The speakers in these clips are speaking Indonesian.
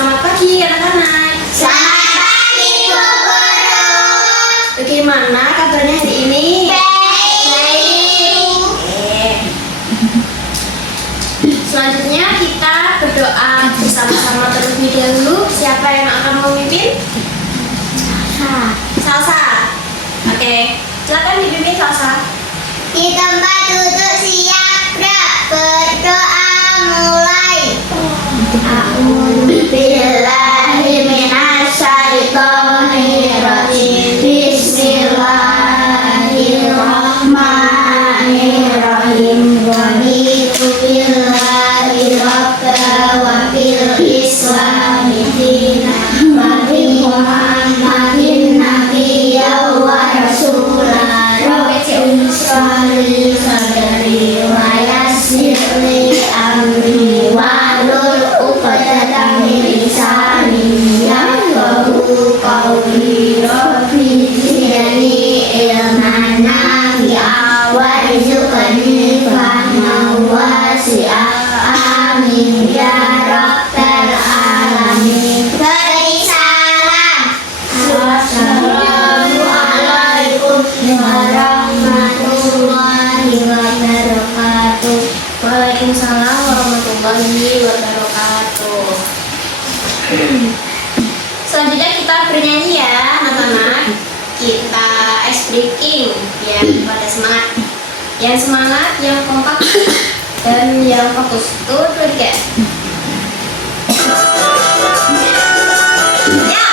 Selamat pagi anak-anak. Selamat pagi Bu Guru. Bagaimana kabarnya hari ini? Baik. Selanjutnya kita berdoa bersama-sama terlebih dahulu. Siapa yang akan memimpin? Salsa. Oke, silakan dipimpin Salsa. Di tempat duduk siap, gerak. Berdoa mulai. A'udzubillahi minasyaitonirrajim. Bismillahirrahmanirrahim. Raditu billahi rabba wa bil islami dinan wa bi Muhammadin nabiyyan wa rasulan. Rabbi sholli sadri wa yassir li amri wahlul 'uqdatam min lisani yafqahu qawli. Rabbi zidni ilman nafi'an warzuqni fahman wasi'an. Amin ya rabbal alamin. Beri salam. Assalamualaikum warahmatullahi wabarakatuh. Waalaikumsalam warahmatullahi wabarakatuh. Selanjutnya kita bernyanyi ya anak-anak. Kita ice breaking biar pada semangat. Yang semangat, yang kompak, dan yang fokus. Tuh, tiga. Ya.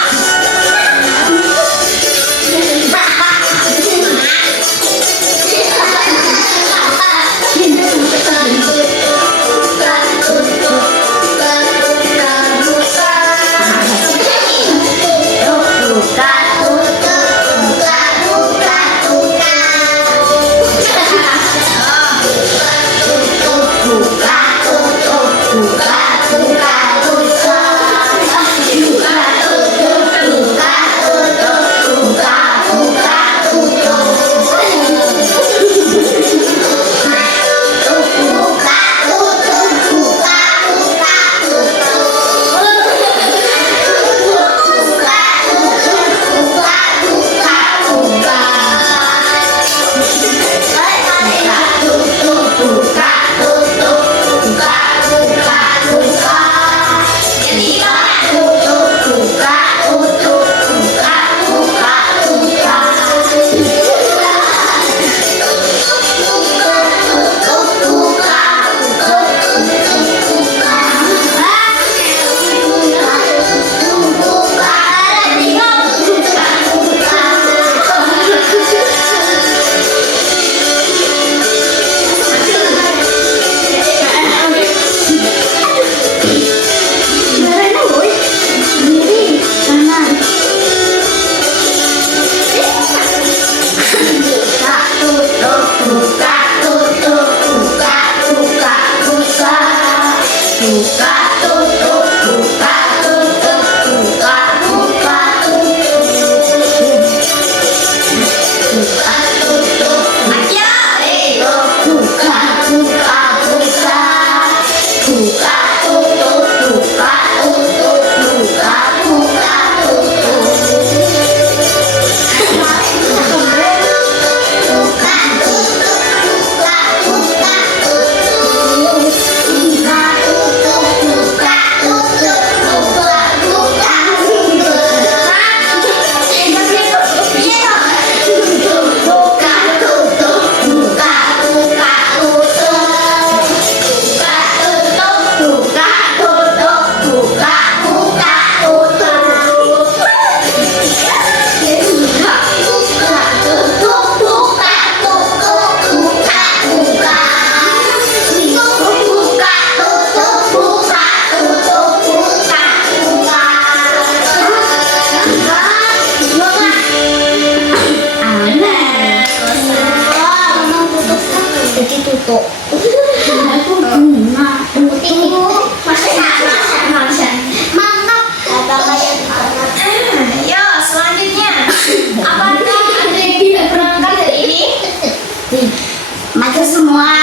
Maju semua.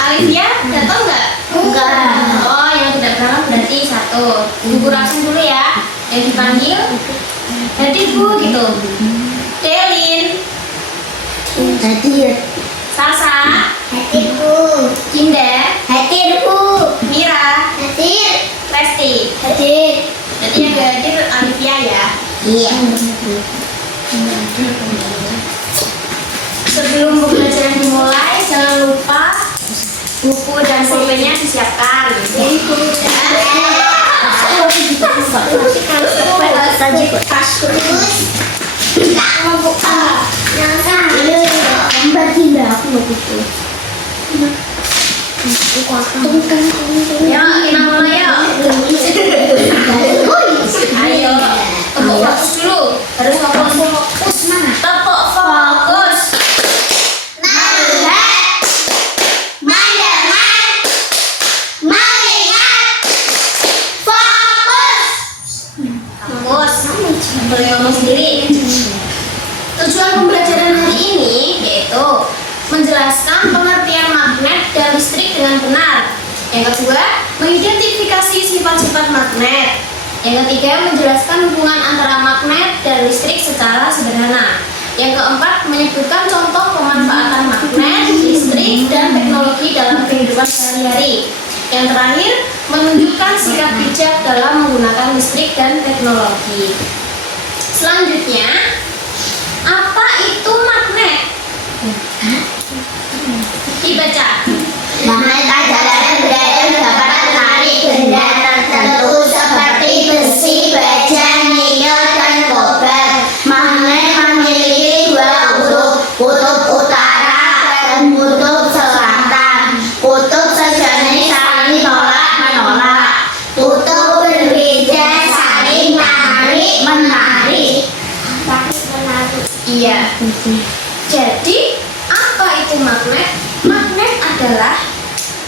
Alivia datang nggak? Enggak. Oh, yang tidak berangkat berarti satu. Bu yang dipanggil hadirku gitu. Delin, Hadir. Salsa, Hadirku. Kinda, Hadirku. Mira, Hadir. Lesti. Hadir. Jadi yang gak hadir Olivia ya. Iya. Sebelum pembelajaran dimulai, jangan lupa buku dan pulpennya disiapkan. Terus nggak mau buka. Gambar tidak aku mau buku. Ya, kita mulai yuk. Ayo, tepuk fokus dulu. Harus fokus mana? Tepuk fokus. Melihat, mendengar, mengingat, fokus. Fokus. Boleh ngomong sendiri. Tujuan pembelajaran hari ini yaitu menjelaskan pengertian magnet dan listrik dengan benar. Yang kedua, mengidentifikasi sifat-sifat magnet. Yang ketiga, menjelaskan hubungan antara magnet dan listrik secara sederhana. Yang keempat, menyebutkan contoh pemanfaatan magnet, listrik, dan teknologi dalam kehidupan sehari-hari. Yang terakhir, menunjukkan sikap bijak dalam menggunakan listrik dan teknologi. Selanjutnya, apa itu magnet? Dibaca. Magnet adalah benda yang dapat menarik benda tertentu seperti besi, baja, nikel, dan kobar. Magnet memiliki dua kutub utara dan kutub selatan. Kutub sejenis saling tolak-menolak. Kutub berbeda saling menarik. Iya. Jadi, apa itu magnet? Magnet adalah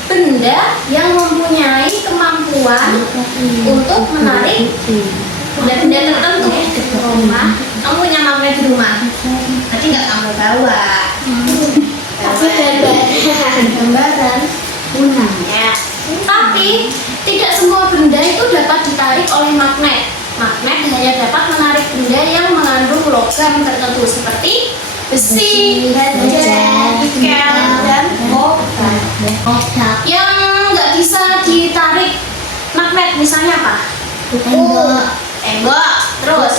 benda yang mempunyai kemampuan untuk menarik benda-benda tertentu. Kamu punya magnet di rumah, nanti nggak kamu bawa. Gambaran. Ya. Tapi tidak semua benda itu dapat ditarik oleh magnet. Magnet hanya dapat menarik benda yang mengandung logam tertentu seperti besi, baja, nikel, dan kobar. Yang nggak bisa ditarik magnet misalnya apa? Tembok, terus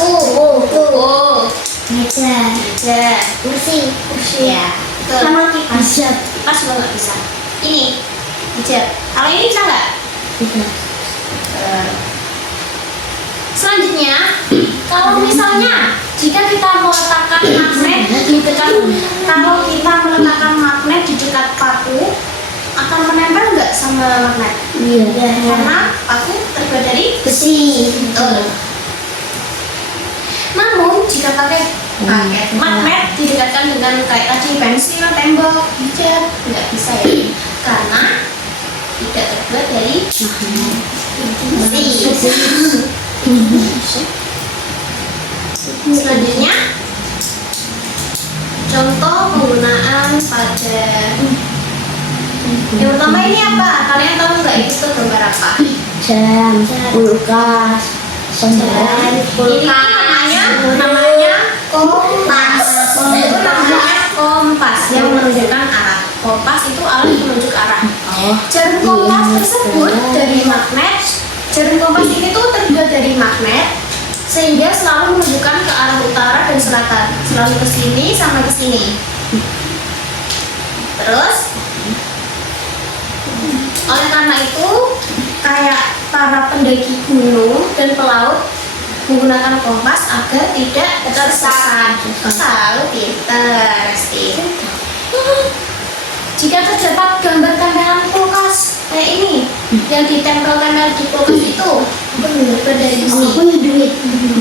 meja, kursi, ya, Sama kipas. kipas juga nggak bisa. Ini meja. Kalau ini bisa nggak? Selanjutnya, kalau misalnya jika kita meletakkan magnet di dekat, kalau kita meletakkan magnet di dekat paku, akan menempel nggak sama magnet? Iya. Karena paku terbuat dari Besi. betul. Namun jika pakai magnet didekatkan dengan kayak tadi pensil, tembok, meja, nggak bisa ya, karena tidak terbuat dari besi. Selanjutnya, contoh penggunaan pada yang pertama ini apa? Kalian tahu nggak itu gambar apa? Jam, kulkas, Dan ini namanya kompas. Itu namanya kompas yang menunjukkan arah. Kompas itu alat penunjuk arah. Jarum kompas tersebut dari magnet. Jarum kompas ini tuh terbuat dari magnet sehingga selalu menunjukkan ke arah utara dan selatan, selalu ke sini sama ke sini. Terus oleh karena itu kayak para pendaki gunung dan pelaut menggunakan kompas agar tidak tersesat. Selalu pintar, Resti. Jika terdapat gambar tempelan kulkas kayak ini yang ditempel-tempel di kulkas itu terbuat dari besi. punya duit.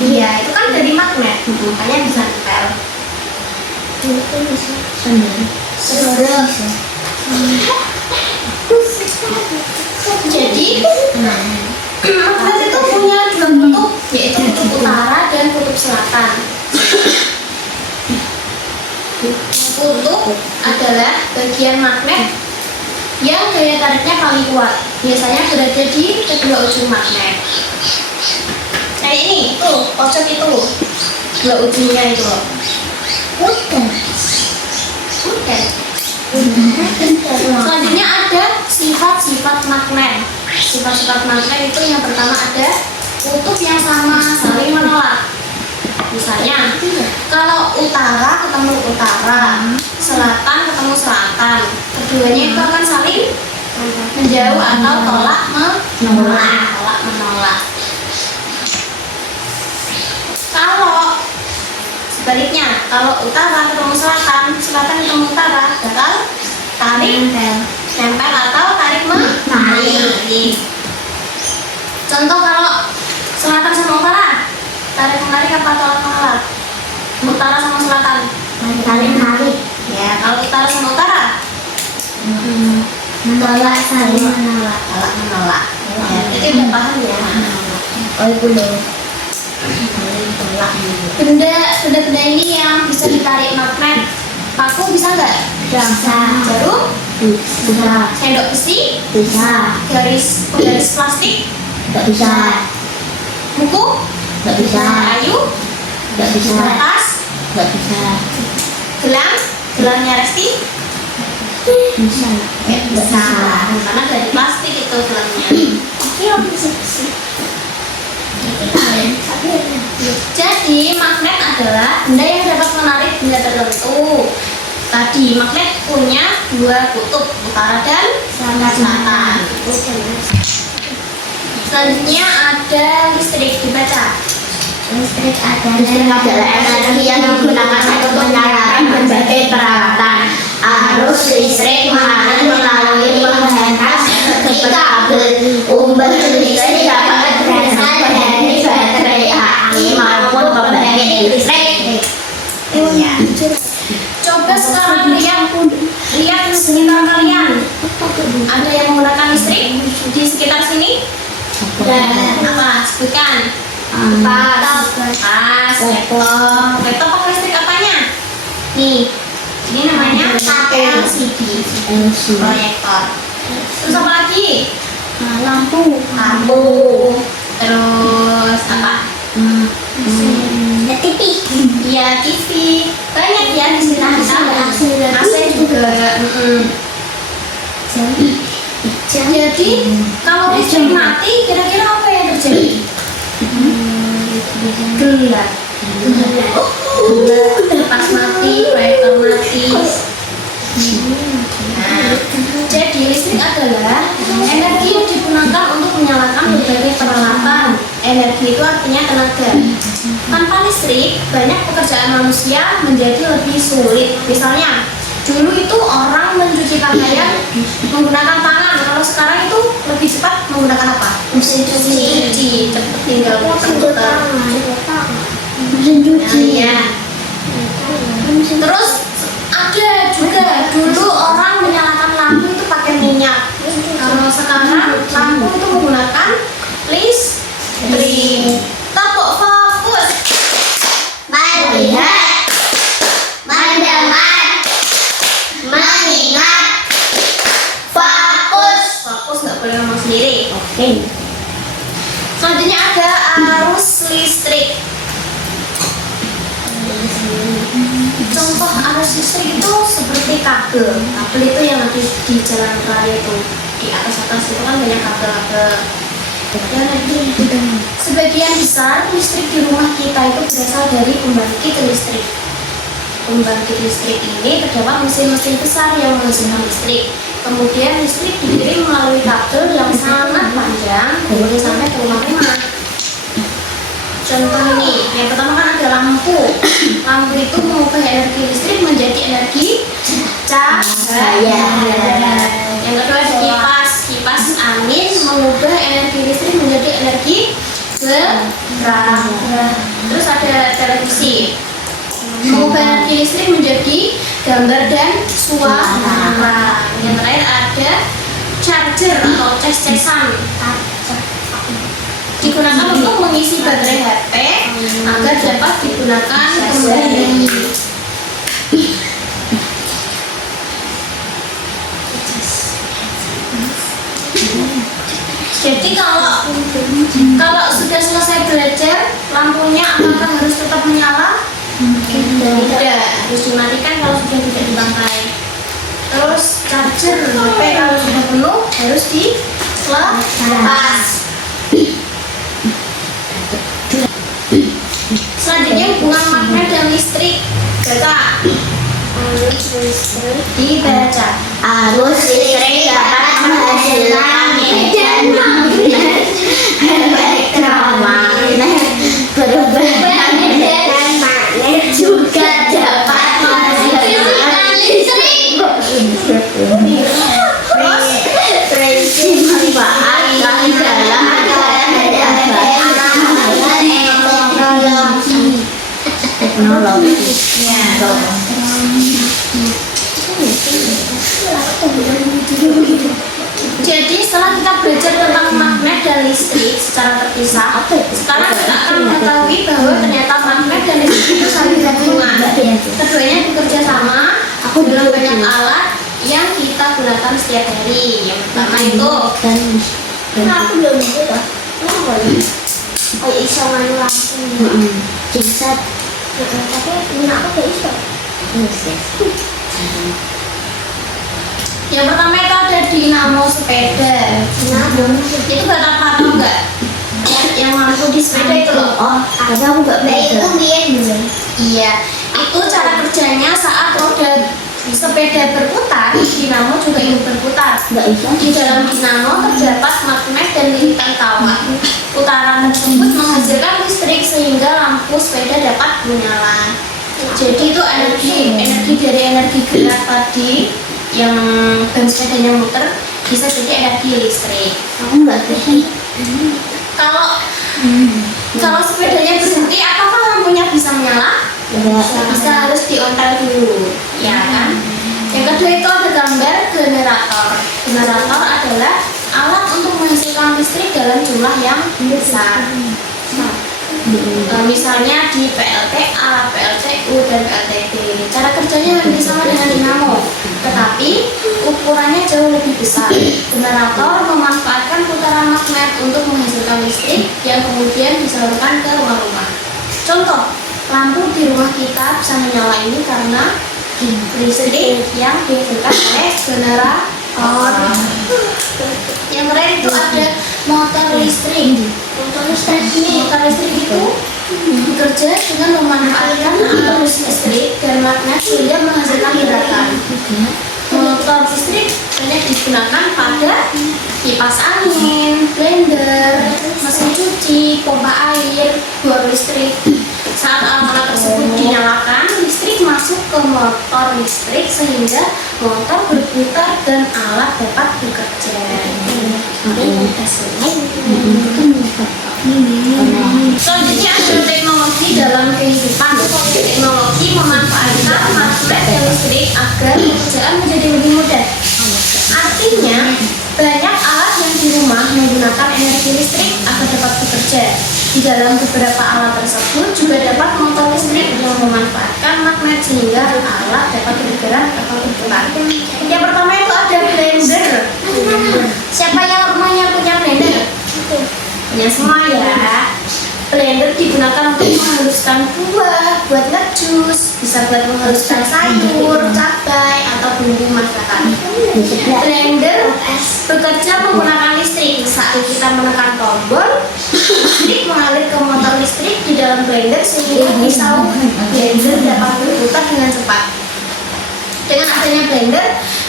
Iya, itu kan dari magnet, makanya bisa nempel. Saudara. Jadi magnet itu punya dua kutub, yaitu kutub utara dan kutub selatan. Kutub adalah bagian magnet yang daya tariknya paling kuat, biasanya berada di kedua ujung magnet. kayak ini, tuh pojok itu, dua ujungnya itu loh. Udah. Selanjutnya ada sifat-sifat magnet. Sifat-sifat magnet itu yang pertama ada kutub yang sama saling menolak. Misalnya, kalau utara ketemu utara, selatan ketemu selatan, keduanya itu akan saling menjauh atau tolak menolak. Kalau sebaliknya, kalau utara ketemu selatan, selatan ketemu utara, bakal tarik nempel atau tarik menarik. Contoh kalau selatan sama utara, tarik menarik apa tolak menolak? Utara sama selatan, Tarik menarik. ya. Kalau utara sama utara, Menolak saling menolak. tolak menolak. Ya, itu udah paham ya. Oh itu loh. Benda ini yang bisa ditarik magnet. Paku bisa nggak? Bisa. Jarum, Bisa. sendok besi, Bisa. garis plastik, Nggak bisa. buku, Nggak bisa. kayu, Nggak bisa. kertas, Nggak bisa. gelangnya Resti, Bisa. nggak bisa, karena dari plastik itu gelangnya. Iya bisa. Jadi magnet adalah benda yang dapat menarik benda tertentu. Tadi magnet punya dua kutub, utara dan selatan. Selanjutnya ada listrik, dibaca. Listrik adalah energi yang digunakan untuk menyalakan berbagai peralatan. Arus listrik mengalir melalui penghantar seperti kabel. Sumber listrik dapat berasal dari baterai aki maupun pembangkit listrik. Ya. Coba sekarang lihat di sekitar kalian. Ada yang menggunakan listrik di sekitar sini? Apa? Sebutkan. Kipas, laptop. Laptop pakai listrik apanya? Nih, ini namanya LCD, proyektor. Terus apa lagi? Lampu. Terus apa? TV. Iya, TV. Banyak ya di sini kita. AC juga. Jadi kalau listrik mati, kira-kira apa yang terjadi? Gelap. Pas mati, proyektor mati. Nah, jadi listrik adalah energi yang digunakan untuk menyalakan berbagai peralatan. Energi itu artinya tenaga. Tanpa listrik, banyak pekerjaan manusia menjadi lebih sulit. Misalnya, dulu itu orang mencuci pakaian menggunakan tangan. Kalau sekarang itu lebih cepat menggunakan apa? Mesin cuci. Cepat tinggal putar-putar. Nah, ya. Terus ada juga dulu orang menyalakan lampu itu pakai minyak. Kalau sekarang lampu itu menggunakan listrik. Tepuk fokus. Melihat, mendengar, mengingat, fokus. Fokus, nggak boleh ngomong sendiri. Oke. Selanjutnya ada arus listrik. Contoh arus listrik itu seperti kabel. Kabel itu yang ada di jalan raya itu. Di atas itu kan banyak kabel-kabel. Sebagian besar listrik di rumah kita itu berasal dari pembangkit listrik. Pembangkit listrik ini terdapat mesin-mesin besar yang menghasilkan listrik. Kemudian listrik dikirim melalui kabel yang sangat panjang kemudian sampai ke rumah-rumah. Contoh ini, yang pertama kan ada lampu. Lampu itu mengubah energi listrik menjadi energi cahaya. Yang kedua ada kipas. Kipas angin mengubah energi listrik menjadi energi gerak. Terus ada televisi, mengubah energi listrik menjadi gambar dan suara. Yang terakhir ada charger atau cas-casan, digunakan untuk mengisi baterai HP agar dapat digunakan kembali. Jadi kalau sudah selesai belajar, lampunya apakah harus tetap menyala? Tidak, harus dimatikan kalau sudah tidak dipakai. Terus charger HP kalau sudah penuh harus dilepas. Selanjutnya hubungan magnet dan listrik. Baca. Dibaca. Arus listrik dapat menghasilkan medan magnet, elektromagnet, perubahan medan magnet juga dapat menghasilkan listrik. Prinsip manfaat yang dalam teknologi. Jadi setelah kita belajar tentang magnet dan listrik secara terpisah, sekarang kita akan mengetahui bahwa ternyata magnet dan listrik itu saling berhubungan. Keduanya bekerja sama dalam banyak alat yang kita gunakan setiap hari. Yang pertama itu, Aku belum bisa. Oh, iso nganu langsung. Jingsat. Tapi guna aku gak iso. yang pertama itu ada dinamo sepeda. Itu gak apa atau enggak? Yang lampu di sepeda itu loh. Oh, aku gak bisa. Itu biar dulu. Iya, itu cara kerjanya saat roda sepeda berputar, dinamo juga ikut berputar. Gak bisa. Di dalam dinamo terdapat magnet dan lintang kawat. Putaran tersebut menghasilkan listrik sehingga lampu sepeda dapat menyala. Jadi itu energi dari energi gerak tadi yang ban sepedanya muter bisa jadi energi listrik. Aku gak bisa. Kalau sepedanya berhenti, apakah lampunya bisa menyala? Bisa, harus diontel dulu, ya kan? Yang kedua itu ada gambar generator. Generator adalah alat untuk menghasilkan listrik dalam jumlah yang besar. Misalnya di PLTA, PLCU, dan PLTB. Cara kerjanya hampir sama dengan dinamo, tetapi ukurannya jauh lebih besar. Generator memanfaatkan putaran magnet untuk menghasilkan listrik yang kemudian disalurkan ke rumah-rumah. Contoh, lampu di rumah kita bisa menyala ini karena listrik yang dihasilkan oleh generator. Yang terakhir itu ada motor listrik. Motor listrik itu bekerja dengan memanfaatkan arus listrik dan magnet sehingga menghasilkan gerakan. Motor listrik banyak digunakan pada kipas angin, blender, mesin cuci, pompa air, bor listrik. Saat alat-alat tersebut dinyalakan, listrik masuk ke motor listrik sehingga motor berputar dan alat dapat bekerja. Selanjutnya ada teknologi dalam kehidupan. Teknologi memanfaatkan magnet dan listrik agar pekerjaan menjadi lebih mudah. Artinya, banyak alat yang di rumah menggunakan energi listrik agar dapat bekerja. Di dalam beberapa alat tersebut juga dapat motor listrik yang memanfaatkan magnet sehingga alat dapat bergerak atau berputar. Yang pertama itu ada blender. Siapa yang rumahnya punya blender? Punya semua ya. Blender digunakan untuk menghaluskan buah, buat ngejus, bisa buat menghaluskan sayur, cabai, atau bumbu masakan. Blender bekerja menggunakan listrik. Saat kita menekan tombol, listrik mengalir ke motor listrik di dalam blender sehingga pisau blender dapat berputar dengan cepat. Dengan adanya blender,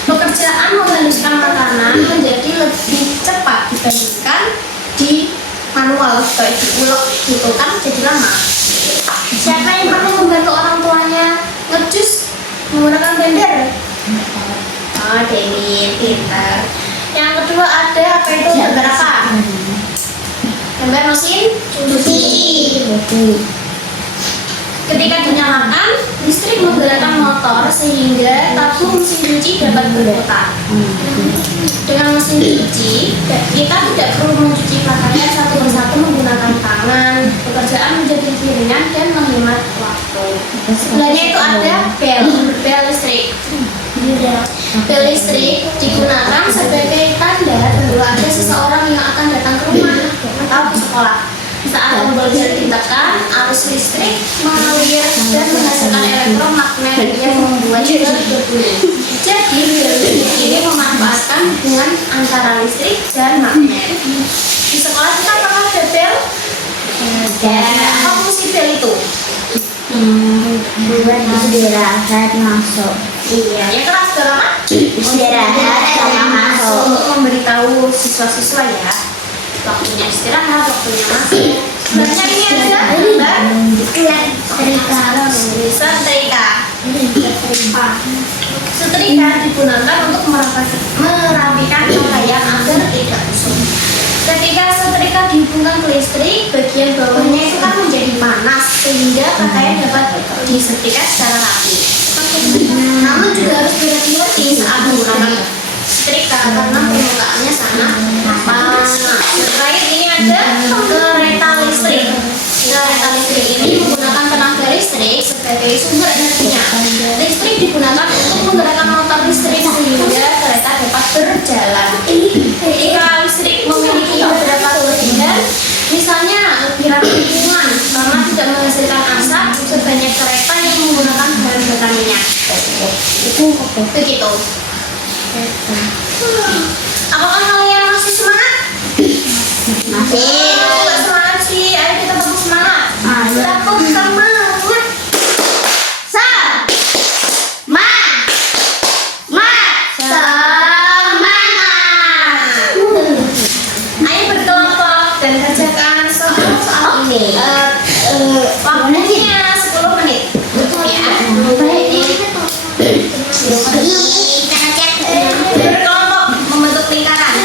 pekerjaan menghaluskan makanan menjadi lebih cepat dibandingkan di manual, kayak diulek gitu kan jadi lama. Siapa yang pernah membantu orang tuanya ngejus menggunakan blender? Oh, Dewi, pintar. Yang kedua ada apa itu? Gambar apa? Gambar mesin cuci. Ketika dinyalakan, listrik menggerakkan motor sehingga tabung mesin cuci dapat berputar. Dengan mesin cuci, kita tidak perlu mencuci pakaian satu persatu menggunakan tangan. Pekerjaan menjadi lebih ringan dan menghemat waktu. Sebelahnya itu ada bel listrik. Bel listrik digunakan sebagai tanda bahwa ada seseorang yang akan datang ke rumah atau ke sekolah. Saat tombol bel ditekan, arus listrik mengalir dan menghasilkan elektromagnet yang membuat bel berbunyi. Jadi, bel listrik ini memanfaatkan hubungan antara listrik dan magnet. Di sekolah kita pernah ada bel. Apa fungsi bel itu? Buat istirahat masuk. Iya, yang keras berapa? Istirahat sama masuk. Untuk memberitahu siswa-siswa ya, waktunya istirahat, waktunya masuk. Sebenarnya ini ada gambar setrika. Setrika digunakan untuk merapikan pakaian agar tidak busuk. Ketika setrika dihubungkan ke listrik, bagian bawahnya itu kan menjadi panas sehingga pakaian dapat disetrika secara rapi. Namun juga harus berhati-hati saat menggunakan setrika karena permukaannya sangat panas. Terakhir ini ada kereta listrik. Kereta listrik ini menggunakan tenaga listrik sebagai sumber energinya. Listrik digunakan untuk menggerakkan motor listrik sehingga kereta dapat berjalan. Ketika listrik memiliki beberapa kelebihan, misalnya lebih ramah lingkungan karena tidak menghasilkan asap sebanyak kereta yang menggunakan bahan bakar minyak. Begitu. Apakah kalian masih semangat? Masih. Nggak semangat sih, ayo kita tepuk semangat. Tepuk semangat. Ayo berkelompok dan kerjakan soal ini. Waktunya 10 menit. Ya. Berkelompok membentuk lingkaran.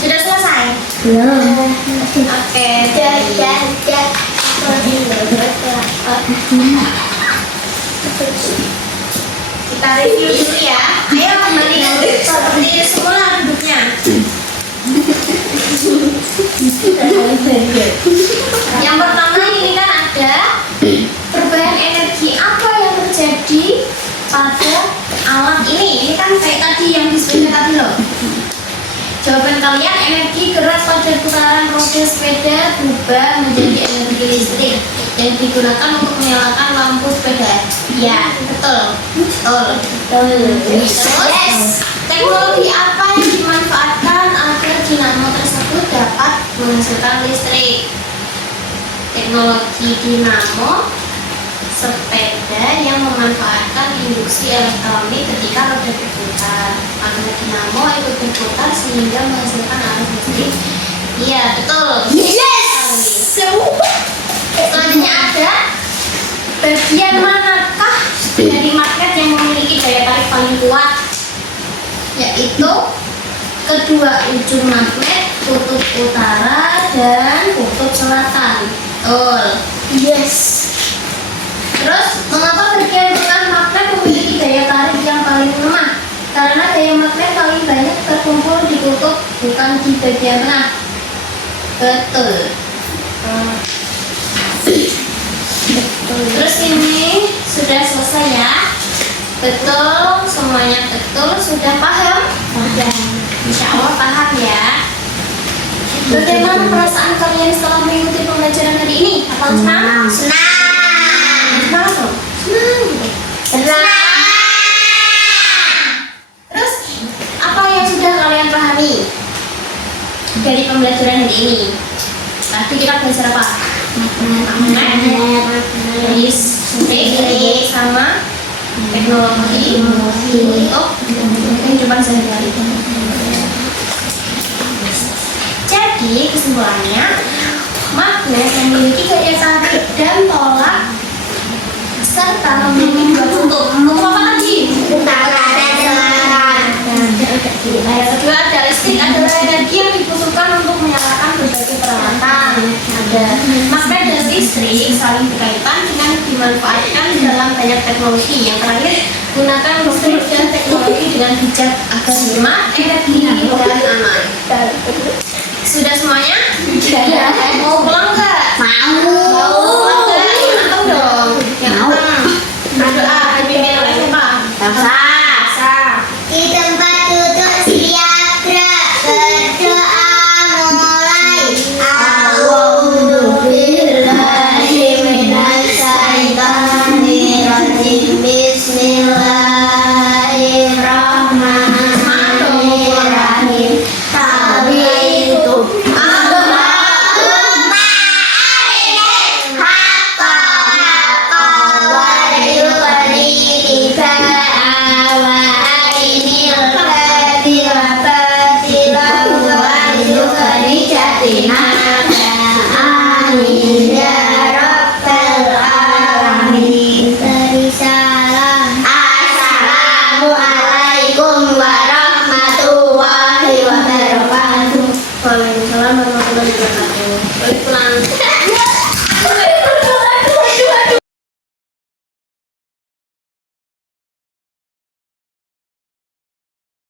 Sudah selesai? Oke. Kita review dulu ya. Ayo kembali seperti semula duduknya. Yang pertama ini kan ada perubahan energi. Apa yang terjadi Jawaban kalian, energi gerak pada putaran roda sepeda berubah menjadi energi listrik yang digunakan untuk menyalakan lampu sepeda. Ya, betul. Terus, teknologi apa yang dimanfaatkan agar dinamo tersebut dapat menghasilkan listrik? Teknologi dinamo sepeda yang memanfaatkan induksi elektronik ketika roda berputar. Magnet dinamo ikut berputar sehingga menghasilkan arus listrik. Iya, betul. Selanjutnya ada bagian manakah dari magnet yang memiliki daya tarik paling kuat? Yaitu kedua ujung magnet, kutub utara dan kutub selatan. Betul. Terus, mengapa bagian tengah magnet memiliki daya tarik yang paling lemah? Karena daya magnet paling banyak terkumpul di kutub, bukan di bagian tengah. Betul. Terus ini sudah selesai ya? Betul, semuanya betul, sudah paham? Insya Allah paham ya. Bagaimana perasaan kalian setelah mengikuti pembelajaran hari ini? Apakah senang? Senang dong? Senang. Terus, apa yang sudah kalian pahami dari pembelajaran hari ini? Tadi kita belajar apa? Magnet, listrik, sama teknologi untuk kehidupan sehari-hari. Jadi kesimpulannya, magnet memiliki daya tarik dan tolak serta memiliki dua kutub. Kutub apa tadi? Yang kedua ada listrik, adalah energi yang dibutuhkan untuk menyalakan berbagai peralatan. Ada magnet dan listrik saling berkaitan dengan dimanfaatkan dalam banyak teknologi. Yang terakhir, gunakan listrik dan teknologi dengan bijak agar hemat energi dan aman. Sudah semuanya? Mau pulang nggak?